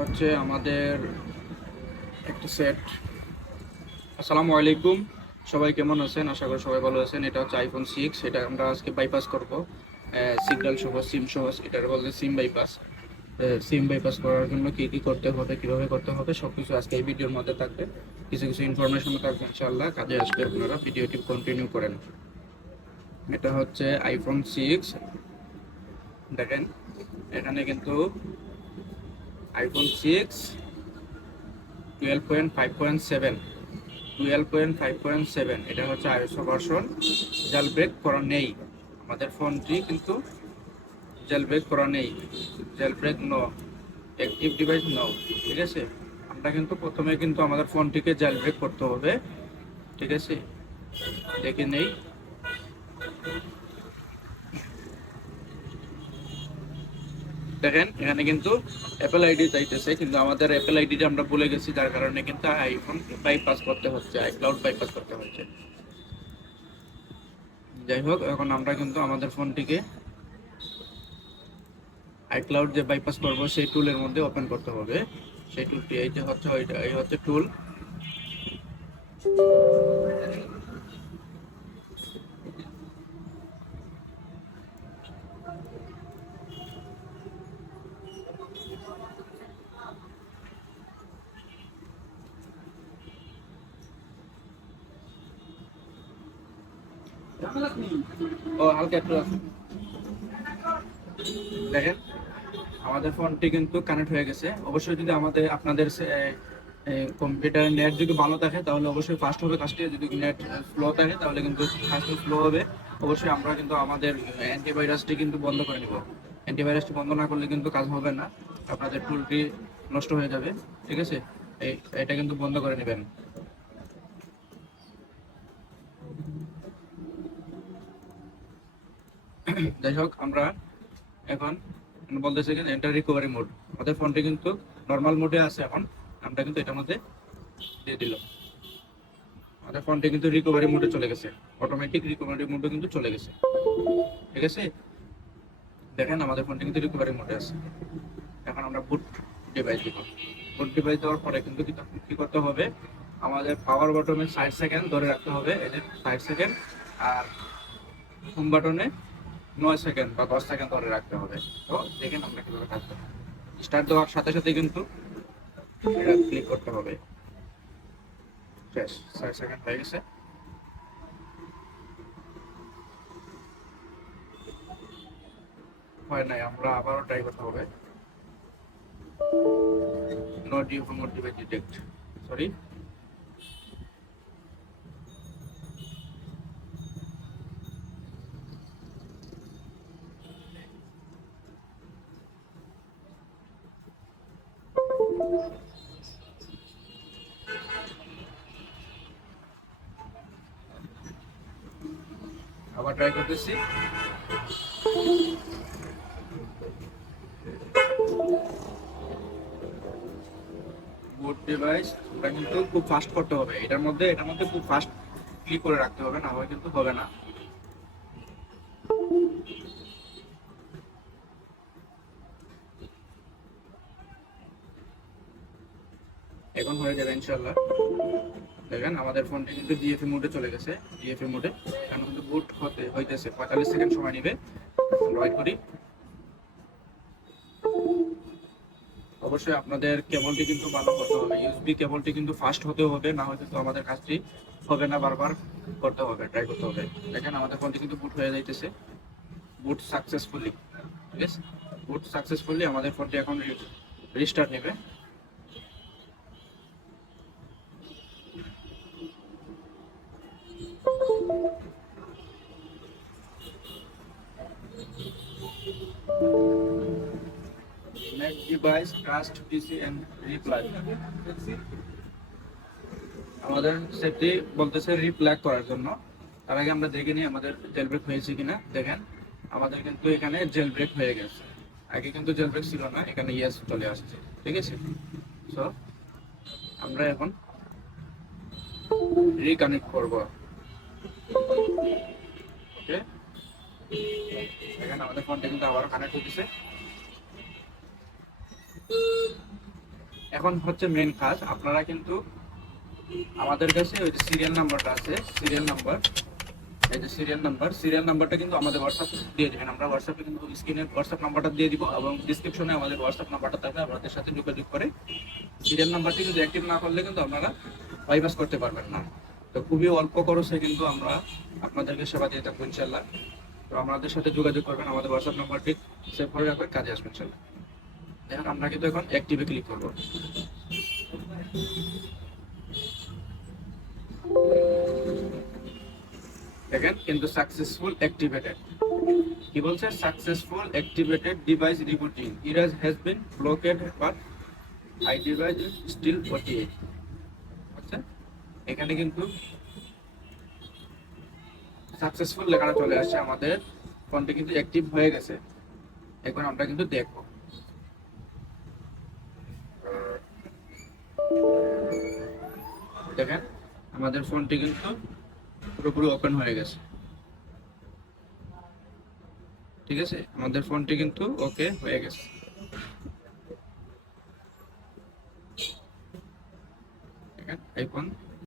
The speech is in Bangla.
হচ্ছে আমাদের একটা সেট। আসসালামু আলাইকুম, সবাই কেমন আছেন? আশা করি সবাই ভালো আছেন। এটা হচ্ছে iPhone 6, এটা আমরা আজকে বাইপাস করব। সিগন্যাল সহ সিম সহ, এটার বলতে সিম বাইপাস। সিম বাইপাস করার জন্য কি কি করতে হবে, কিভাবে করতে হবে, সবকিছু আজকে এই ভিডিওর মধ্যে থাকবে। কিছু কিছু ইনফরমেশন থাকবে, ইনশাআল্লাহ কাজে আসবে। আপনারা ভিডিওটি কন্টিনিউ করেন। এটা হচ্ছে iPhone 6। দেখেন, এখানে কিন্তু iPhone 6 12.5.7, 12.5.7 এটা হচ্ছে আইওএস ভার্সন। জাল ব্রেক করা নেই আমাদের ফোনটি, কিন্তু জাল ব্রেক করা নেই। Jail break no, active device no. ঠিক আছে, আমরা কিন্তু প্রথমে কিন্তু আমাদের ফোনটিকে জাল ব্রেক করতে হবে। ঠিক আছে, দেখে নেই। দেখেন, এখানে কিন্তু অ্যাপেল আইডি চাইতেছে, কিন্তু আমাদের অ্যাপেল আইডিটা আমরা ভুলে গেছি, যার কারণে কিন্তু আইফোন বাইপাস করতে হচ্ছে, আইক্লাউড বাইপাস করতে হচ্ছে। যাই হোক, এখন আমরা কিন্তু আমাদের ফোনটিকে আইক্লাউড যে বাইপাস করব সেই টুলের মধ্যে ওপেন করতে হবে। সেই টুলটি এই যে হচ্ছে, ওইটা এই হচ্ছে টুল। ও হালকা একটু দেখেন, আমাদের ফোনটি কিন্তু কানেক্ট হয়ে গেছে। অবশ্যই যদি আপনাদের কম্পিউটার নেট যদি ভালো থাকে তাহলে অবশ্যই ফাস্ট হবে কাজটি। যদি নেট স্লো থাকে তাহলে কিন্তু কাজটি স্লো হবে। অবশ্যই আমরা কিন্তু আমাদের অ্যান্টিভাইরাসটি কিন্তু বন্ধ করে নিব। অ্যান্টিভাইরাসটি বন্ধ না করলে কিন্তু কাজ হবে না, আপনাদের টুলটি নষ্ট হয়ে যাবে। ঠিক আছে, এটা কিন্তু বন্ধ করে নেবেন। যাই হোক, আমরা এখন বলতেছি কিন্তু এন্টার রিকভারি মোড। আমাদের ফোনটি কিন্তু নর্মাল মোডে আছে এখন, আমরা কিন্তু এটার মধ্যে দিয়ে দিলাম। আমাদের ফোনটি কিন্তু রিকভারি মোডে চলে গেছে, অটোমেটিক রিকভারি মোডে কিন্তু চলে গেছে। ঠিক আছে, দেখেন আমাদের ফোনটি কিন্তু রিকভারি মোডে আছে। এখন আমরা বুট ডিভাইস দিব। বুট ডিভাইস দেওয়ার পরে কিন্তু কি করতে হবে, আমাদের পাওয়ার বাটনে 60 সেকেন্ড ধরে রাখতে হবে, এই যে 60 সেকেন্ড। আর হোম বাটনে 9 সেকেন্ড বা 10 সেকেন্ড ধরে রাখতে হবে। তো দেখেন আমরা কিভাবে কাজ করবো। স্টার্ট দেওয়ার সাথে সাথে কিন্তু এটা ক্লিক করতে হবে। শেষ, 6 সেকেন্ড হয়ে গেছে। হয় নাই, আমরা আবারও ট্রাই করতে হবে। Not you not device detect, sorry. আবার ট্রাই করতেছি। বুট ডিভাইস ওটা কিন্তু খুব ফাস্ট করতে হবে, এটার মধ্যে খুব ফাস্ট ক্লিক করে রাখতে হবে, না হয় কিন্তু হবে না। এখন হয়ে যাবে ইনশাল্লাহ। দেখেন আমাদের ফোনটি কিন্তু ডিএফএ মোডে চলে গেছে। ডিএফএ মোডে এখন কিন্তু বুট হইতেছে, 45 সেকেন্ড সময় নেবে। আমরা ওয়েট করি। অবশ্যই আপনাদের কেবলটি কিন্তু ভালো হতে হবে, ইউএসবি কেবলটি কিন্তু ফাস্ট হতে হবে, না হয়তো তো আমাদের কাজটি হবে না, বারবার করতে হবে, ট্রাই করতে হবে। দেখেন আমাদের ফোনটি কিন্তু বুট হয়ে যাইতেছে, বুট সাকসেসফুলি। ঠিক আছে, বুট সাকসেসফুলি আমাদের ফোনটি এখন রিস্টার্ট নেবে। Make device trust PC and reply. আমাদের সেটটি বলতেছে রিপ্ল্যাগ করার জন্য। তার আগে আমরা দেখে নিই আমাদের জেল ব্রেক হয়েছে কিনা। দেখেন আমাদের কিন্তু এখানে জেল ব্রেক হয়ে গেছে। আগে কিন্তু জেল ব্রেক ছিল না, এখানে ইয়েস চলে আসছে। ঠিক আছে, সো আমরা এখন রিকানেক্ট করব। ওকে, দেখেন আমাদের ফোনটা কিন্তু আবার কানেক্ট হতেছে। এখন হচ্ছে মেন কাজ, আপনারা কিন্তু আমাদের কাছে ওই যে সিরিয়াল নাম্বারটা আছে, সিরিয়াল নাম্বার, এই যে সিরিয়াল নাম্বারটা কিন্তু আমাদের হোয়াটসঅ্যাপ দিয়ে দেবেন। আমরা হোয়াটসঅ্যাপে কিন্তু স্ক্রিনে হোয়াটসঅ্যাপ নাম্বারটা দিয়ে দিব এবং ডিসক্রিপশনে আমাদের হোয়াটসঅ্যাপ নাম্বারটা থাকবে, আমাদের সাথে যোগাযোগ করে সিরিয়াল নাম্বারটি কিন্তু অ্যাক্টিভ না করলে কিন্তু আপনারা বাইপাস করতে পারবেন না। তো খুবই অল্প খরচে কিন্তু আমরা আপনাদেরকে সেবা দিয়ে থাকবো ইনশাল্লাহ। তো আমাদের সাথে যোগাযোগ করবেন, আমাদের হোয়াটসঅ্যাপ নাম্বারটি সেভ করে রাখবেন, কাজে আসবেন ইনশাল্লাহ। দেখেন আমরা কিন্তু এখন অ্যাক্টিভে ক্লিক করবো। দেখেন কিন্তু সাকসেসফুল অ্যাক্টিভেটেড, কি বলছে, successful activated device rebooting, erase has been blocked but I device is still okay. আচ্ছা, এখানে কিন্তু সাকসেসফুল লেখাটা চলে আসছে, আমাদের ফোনটি কিন্তু অ্যাক্টিভ হয়ে গেছে। এখন আমরা কিন্তু দেখবো, দেখেন আমাদের ফোনটি কিন্তু পুরোপুরি ওপেন হয়ে গেছে। ঠিক আছে, আমাদের ফোনটি কিন্তু ওকে হয়ে গেছে। দেখেন আইফোন